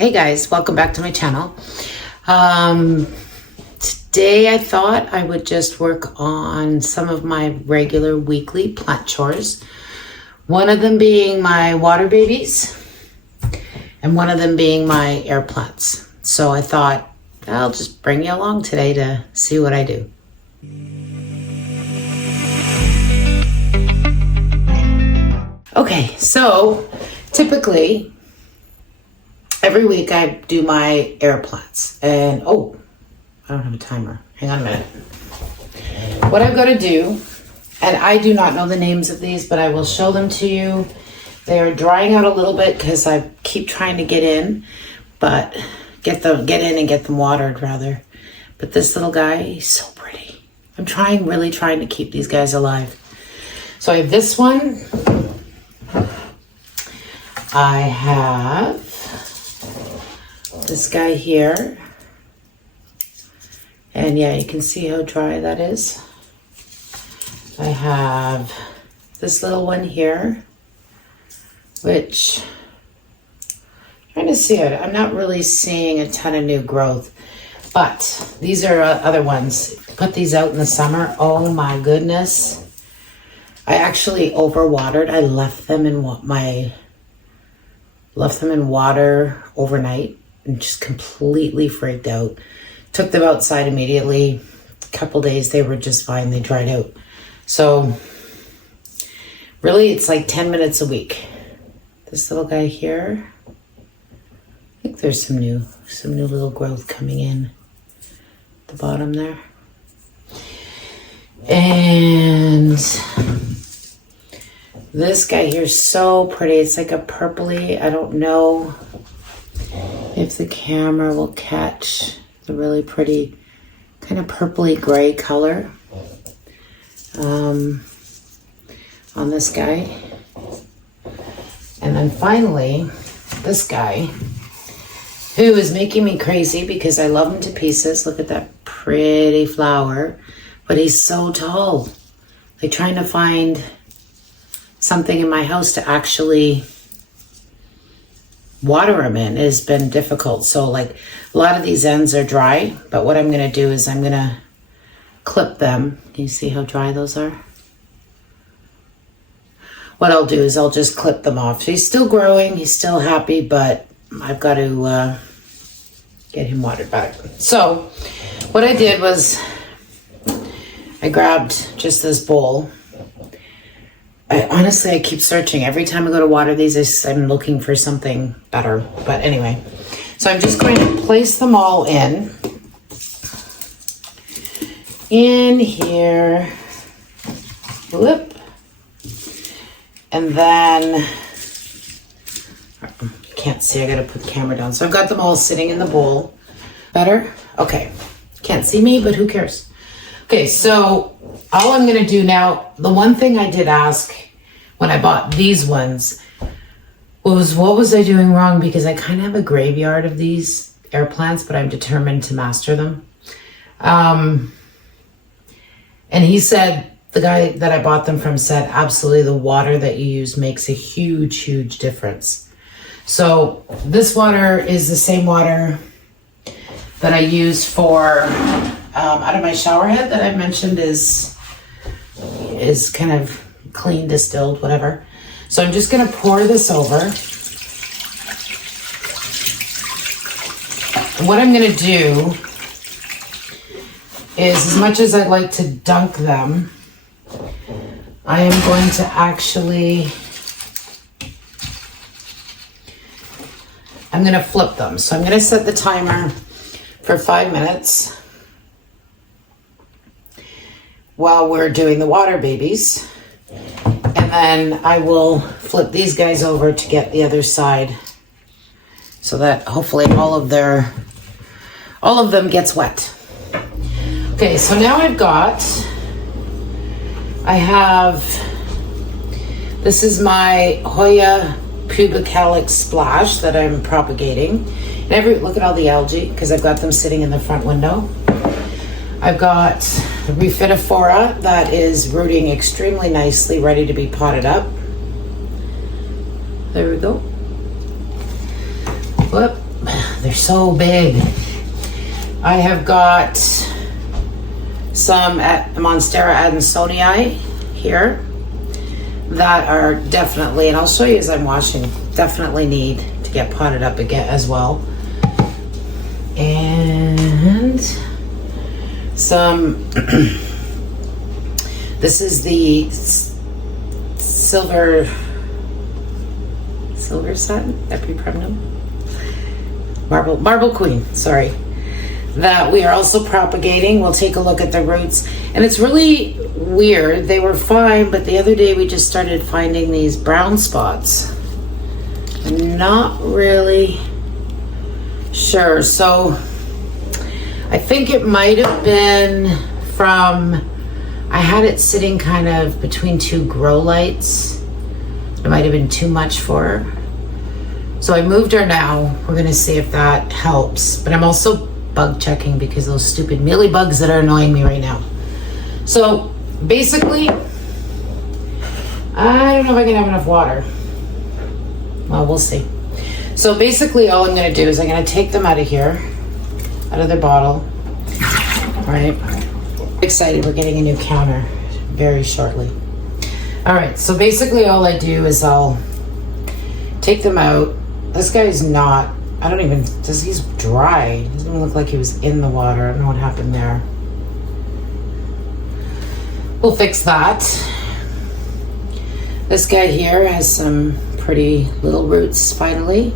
Hey guys, welcome back to my channel. Today I thought I would just work on some of my regular weekly plant chores. One of them being my water babies and one of them being my air plants. So I thought I'll just bring you along today to see what I do. Okay, so typically every week I do my air plants and I don't have a timer. Hang on a minute. What I've got to do, and I do not know the names of these, but I will show them to you. They are drying out a little bit because I keep trying to get in, but get in and get them watered rather. But this little guy, he's so pretty. I'm really trying to keep these guys alive. So I have this one. I have this guy here, and yeah, you can see how dry that is. I have this little one here, which I'm trying to see it. I'm not really seeing a ton of new growth, but these are other ones. Put these out in the summer. Oh my goodness. I actually overwatered. I left them in water overnight and just completely freaked out. Took them outside immediately. A couple days they were just fine. They dried out. So really it's like 10 minutes a week. This little guy here, I think there's some new little growth coming in at the bottom there. And this guy here is so pretty. It's like a purpley. I don't know if the camera will catch the really pretty kind of purpley gray color on this guy. And then finally, this guy who is making me crazy because I love him to pieces. Look at that pretty flower, but he's so tall. Like trying to find something in my house to actually water them in has been difficult. So like a lot of these ends are dry, but what I'm going to do is I'm going to clip them. Can you see how dry those are? What I'll do is I'll just clip them off. So he's still growing, he's still happy, but I've got to get him watered better. So what I did was I grabbed just this bowl. Honestly, I keep searching. Every time I go to water these, I'm looking for something better. But anyway, so I'm just going to place them all in here. Whoop. And then, can't see, I gotta put the camera down. So I've got them all sitting in the bowl. Better? Okay. Can't see me, but who cares? Okay, so all I'm gonna do now, the one thing I did ask when I bought these ones was, what was I doing wrong? Because I kind of have a graveyard of these air plants, but I'm determined to master them. And he said, the guy that I bought them from said, absolutely, the water that you use makes a huge, huge difference. So this water is the same water that I use for out of my shower head that I mentioned is kind of clean, distilled, whatever. So I'm just going to pour this over. And what I'm going to do is, as much as I'd like to dunk them, I am going to actually, I'm going to flip them. So I'm going to set the timer for 5 minutes while we're doing the water babies. And then I will flip these guys over to get the other side so that hopefully all of them gets wet. Okay, so now this is my Hoya pubicalyx splash that I'm propagating. And look at all the algae because I've got them sitting in the front window. I've got the Rufinophora that is rooting extremely nicely, ready to be potted up. There we go. Whoop. they're so big. I have got some at Monstera Adansonii here that are definitely, and I'll show you as I'm washing, definitely need to get potted up again as well. And some, this is the silver satin, epipremnum, marble queen, sorry, that we are also propagating. We'll take a look at the roots, and it's really weird. They were fine, but the other day we just started finding these brown spots. I'm not really sure. So I think it might have been from, I had it sitting kind of between two grow lights. It might have been too much for her. So I moved her now. We're gonna see if that helps. But I'm also bug checking because those stupid mealy bugs that are annoying me right now. So basically, I don't know if I can have enough water. Well, we'll see. So basically all I'm gonna do is I'm gonna take them out of here, out of their bottle, right? Excited, we're getting a new counter very shortly. All right, so basically all I do is I'll take them out. This guy's not, I don't even, he's dry. He doesn't even look like he was in the water. I don't know what happened there. We'll fix that. This guy here has some pretty little roots finally.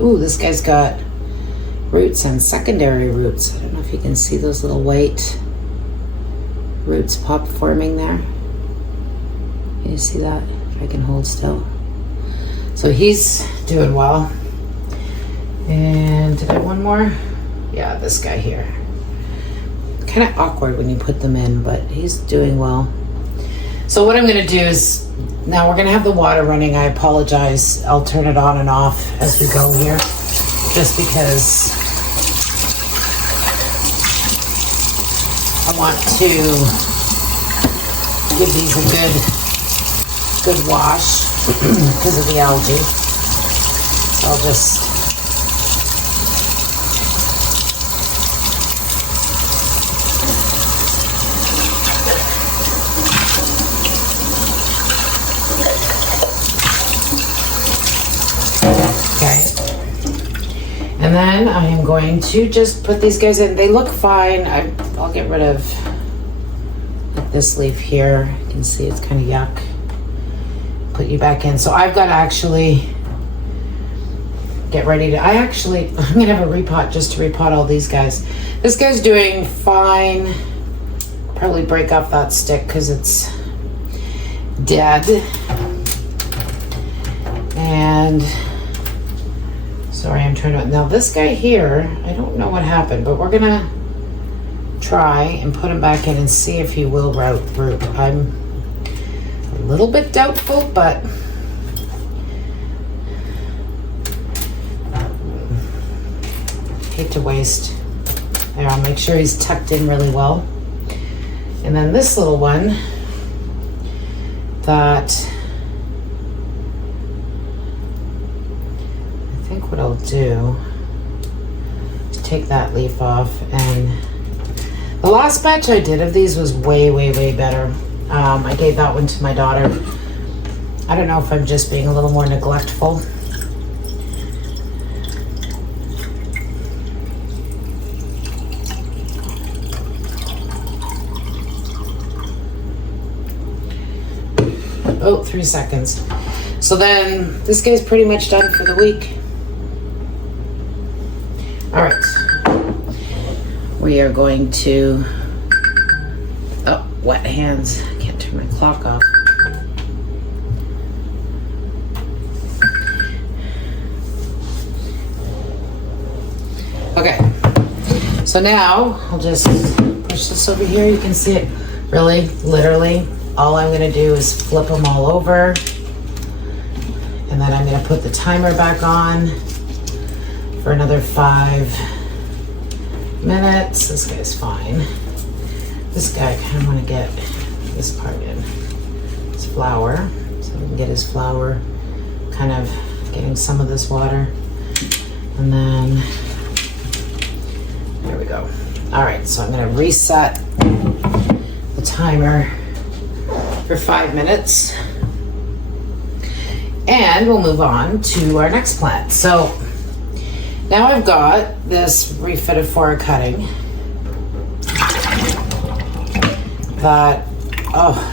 Ooh, this guy's got roots and secondary roots. I don't know if you can see those little white roots forming there. Can you see that? If I can hold still. So he's doing well. And did I have one more? Yeah, this guy here. Kind of awkward when you put them in, but he's doing well. So what I'm gonna do is, now we're gonna have the water running. I apologize. I'll turn it on and off as we go here, just because I want to give these a good wash because of the algae. So I'll just and then I am going to just put these guys in. They look fine. I'll get rid of like this leaf here. You can see it's kind of yuck. Put you back in. So I've got to actually get ready to, I'm going to have a repot just to repot all these guys. This guy's doing fine. Probably break off that stick because it's dead. And sorry, I'm trying to, now this guy here, I don't know what happened, but we're gonna try and put him back in and see if he will root. I'm a little bit doubtful, but hate to waste. There, I'll make sure he's tucked in really well. And then this little one that what I'll do is take that leaf off. And the last batch I did of these was way better. I gave that one to my daughter. I don't know if I'm just being a little more neglectful. Oh, 3 seconds. So then this guy's pretty much done for the week. All right, we are going to, oh, wet hands. I can't turn my clock off. Okay, so now I'll just push this over here. You can see it really, literally. All I'm gonna do is flip them all over. And then I'm gonna put the timer back on for another 5 minutes. This guy's fine. This guy, I kind of want to get this part in. His flour, so we can get his flour kind of getting some of this water. And then, there we go. All right, so I'm gonna reset the timer for 5 minutes. And we'll move on to our next plant. So now I've got this Refitaphora cutting that,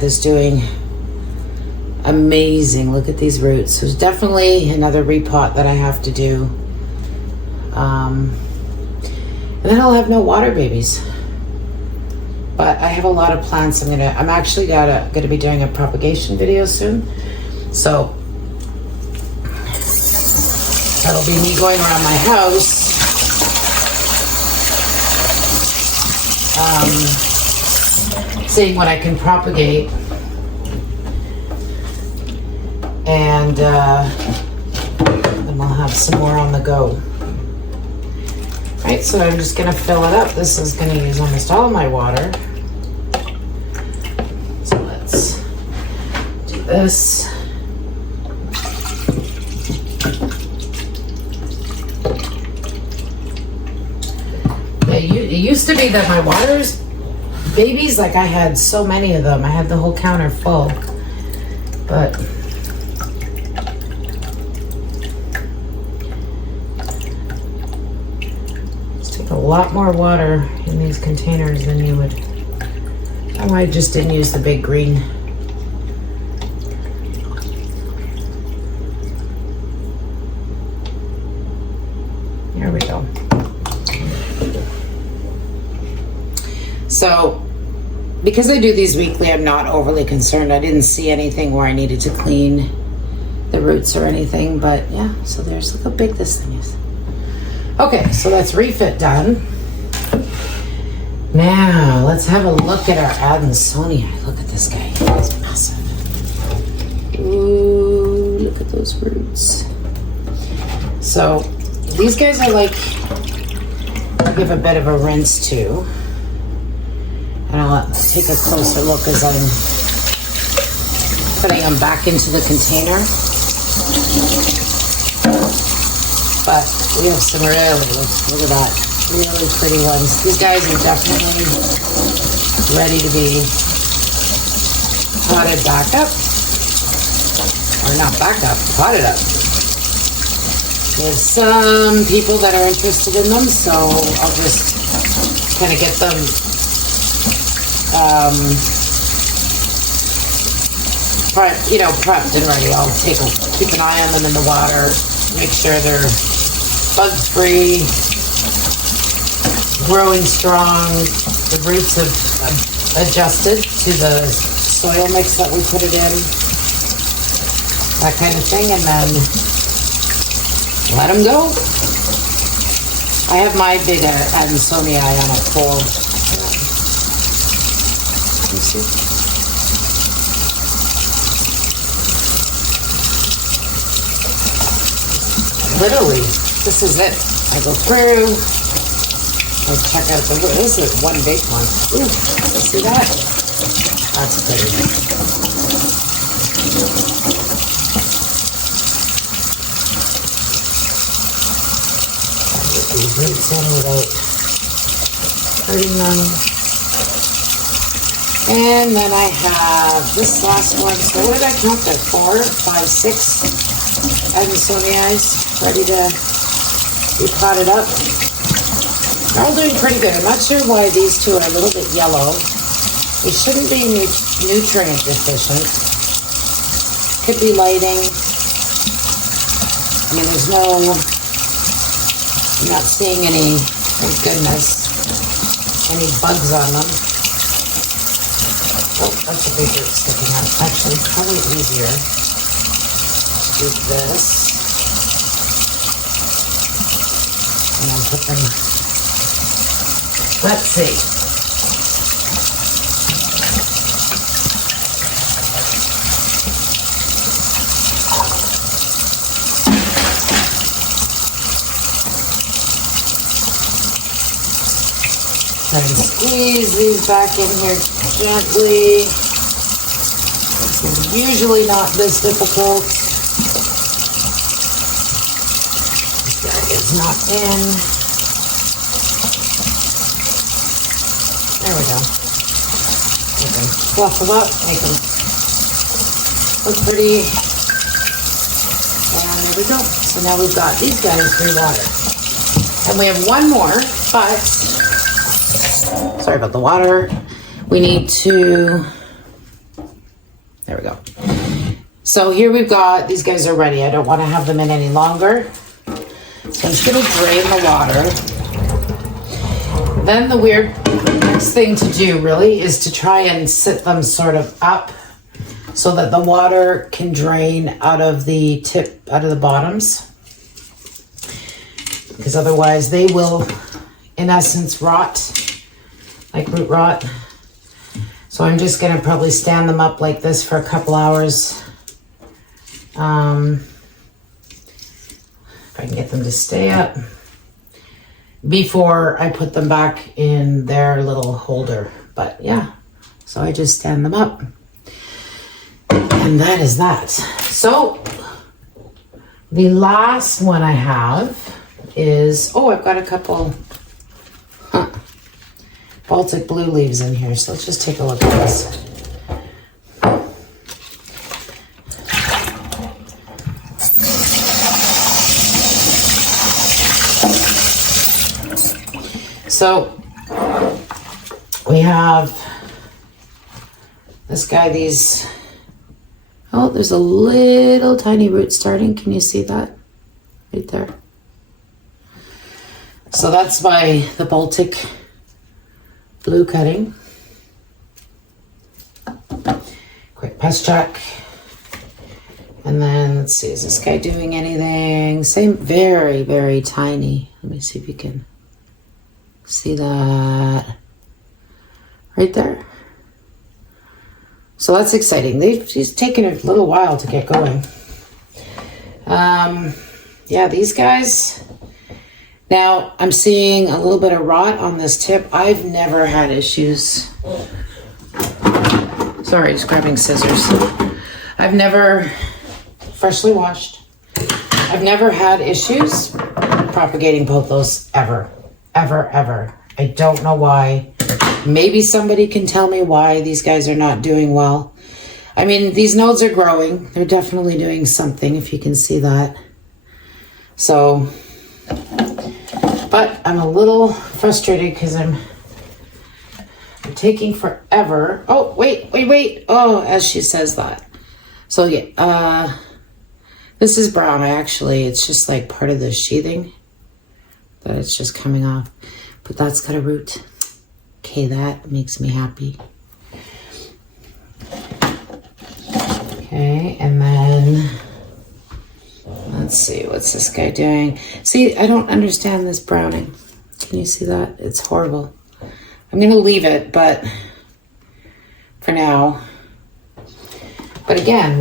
is doing amazing. Look at these roots. There's definitely another repot that I have to do. And then I'll have no water babies. But I have a lot of plants. I'm actually gonna be doing a propagation video soon. So that'll be me going around my house seeing what I can propagate. And then we'll have some more on the go. Right, so I'm just gonna fill it up. This is gonna use almost all of my water. So let's do this. It used to be that my babies, like I had so many of them. I had the whole counter full. But just take a lot more water in these containers than you would. I just didn't use the big green. There we go. So, because I do these weekly, I'm not overly concerned. I didn't see anything where I needed to clean the roots or anything, but yeah, so look how big this thing is. Okay, so that's refit done. Now, let's have a look at our Adansonii. Look at this guy, he's massive. Ooh, look at those roots. So, these guys are like, I'll give a bit of a rinse to. And I'll take a closer look as I'm putting them back into the container. But we have some really, look at that, really pretty ones. These guys are definitely ready to be potted back up. Or not back up, potted up. There's some people that are interested in them, so I'll just kind of get them prepped and ready. I'll keep an eye on them in the water, make sure they're bug-free, growing strong. The roots have adjusted to the soil mix that we put it in, that kind of thing, and then let them go. I have my big Adansonii on a pole. Literally, this is it. I go through, I check out this is one big one. Ooh, see that? That's pretty. Get these roots in without hurting them. And then I have this last one. So what did I count there? 4, 5, 6 Adansonii ready to be potted up. They're all doing pretty good. I'm not sure why these two are a little bit yellow. They shouldn't be nutrient deficient. Could be lighting. I mean, I'm not seeing any, thank goodness, any bugs on them. Oh, that's a big root sticking out. Actually, probably easier to do this. And then put them, let's see. Try and squeeze these back in here gently. It's usually not this difficult. not in. There we go. We can fluff them up, make them look pretty. And there we go. So now we've got these guys re-watered. And we have one more, but sorry about the water. We need to, there we go. So here we've got, these guys are ready. I don't want to have them in any longer. So I'm just going to drain the water. Then the next thing to do really is to try and sit them sort of up so that the water can drain out of the tip, out of the bottoms. Because otherwise they will, in essence, rot, like root rot. So I'm just going to probably stand them up like this for a couple hours. If I can get them to stay up before I put them back in their little holder. But yeah, so I just stand them up. And that is that. So the last one I have is, oh, I've got a couple Baltic blue leaves in here. So let's just take a look at this. So we have this guy, these, oh, there's a little tiny root starting. Can you see that right there? So that's the Baltic blue cutting. Quick pest check. And then let's see, is this guy doing anything? Same, very, very tiny. Let me see if you can see that right there. So that's exciting. She's taken a little while to get going. Yeah, these guys. Now I'm seeing a little bit of rot on this tip. I've never had issues. Sorry, just grabbing scissors. I've never, freshly washed. I've never had issues propagating pothos ever. Ever. I don't know why. Maybe somebody can tell me why these guys are not doing well. I mean, these nodes are growing. They're definitely doing something, if you can see that. So, but I'm a little frustrated because I'm taking forever. Oh, wait. Oh, as she says that. So yeah, this is brown. It's just like part of the sheathing that it's just coming off, but that's got a root. Okay, that makes me happy. Okay, and then let's see, what's this guy doing? See, I don't understand this browning. Can you see that? It's horrible. I'm gonna leave it, but for now. But again,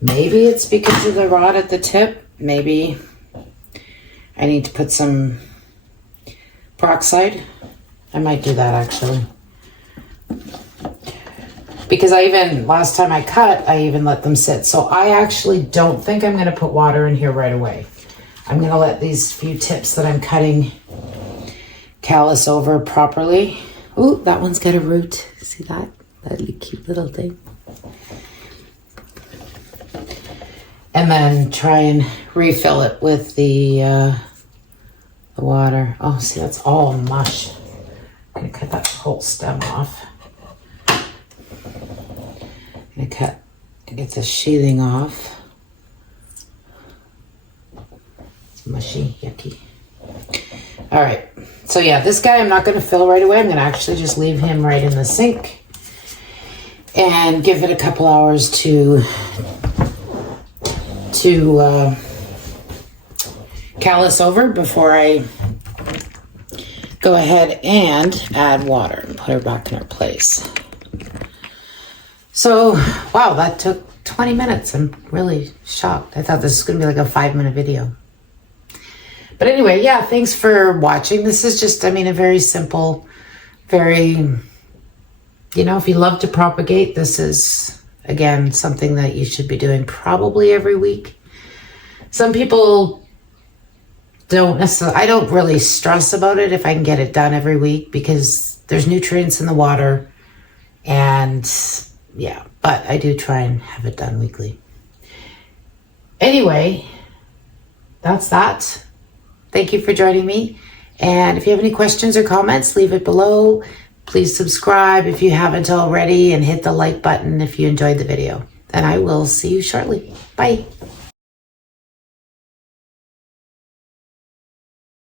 maybe it's because of the rot at the tip. Maybe I need to put some peroxide. I might do that actually. Because last time I cut, I even let them sit. So I actually don't think I'm gonna put water in here right away. I'm gonna let these few tips that I'm cutting callus over properly. Ooh, that one's got a root. See that? That cute little thing. And then try and refill it with the water. Oh, see, that's all mush. I'm gonna cut that whole stem off. I'm gonna get the sheathing off. It's mushy, yucky. All right, so yeah, this guy I'm not gonna fill right away. I'm gonna actually just leave him right in the sink and give it a couple hours to callus over before I go ahead and add water and put her back in her place. So, wow, that took 20 minutes. I'm really shocked. I thought this was going to be like a 5-minute video. But anyway, yeah, thanks for watching. This is just, a very simple, very, if you love to propagate, this is, again, something that you should be doing probably every week. Some people don't necessarily, I don't really stress about it if I can get it done every week because there's nutrients in the water. And yeah, but I do try and have it done weekly. Anyway, that's that. Thank you for joining me. And if you have any questions or comments, leave it below. Please subscribe if you haven't already and hit the like button if you enjoyed the video. And I will see you shortly. Bye.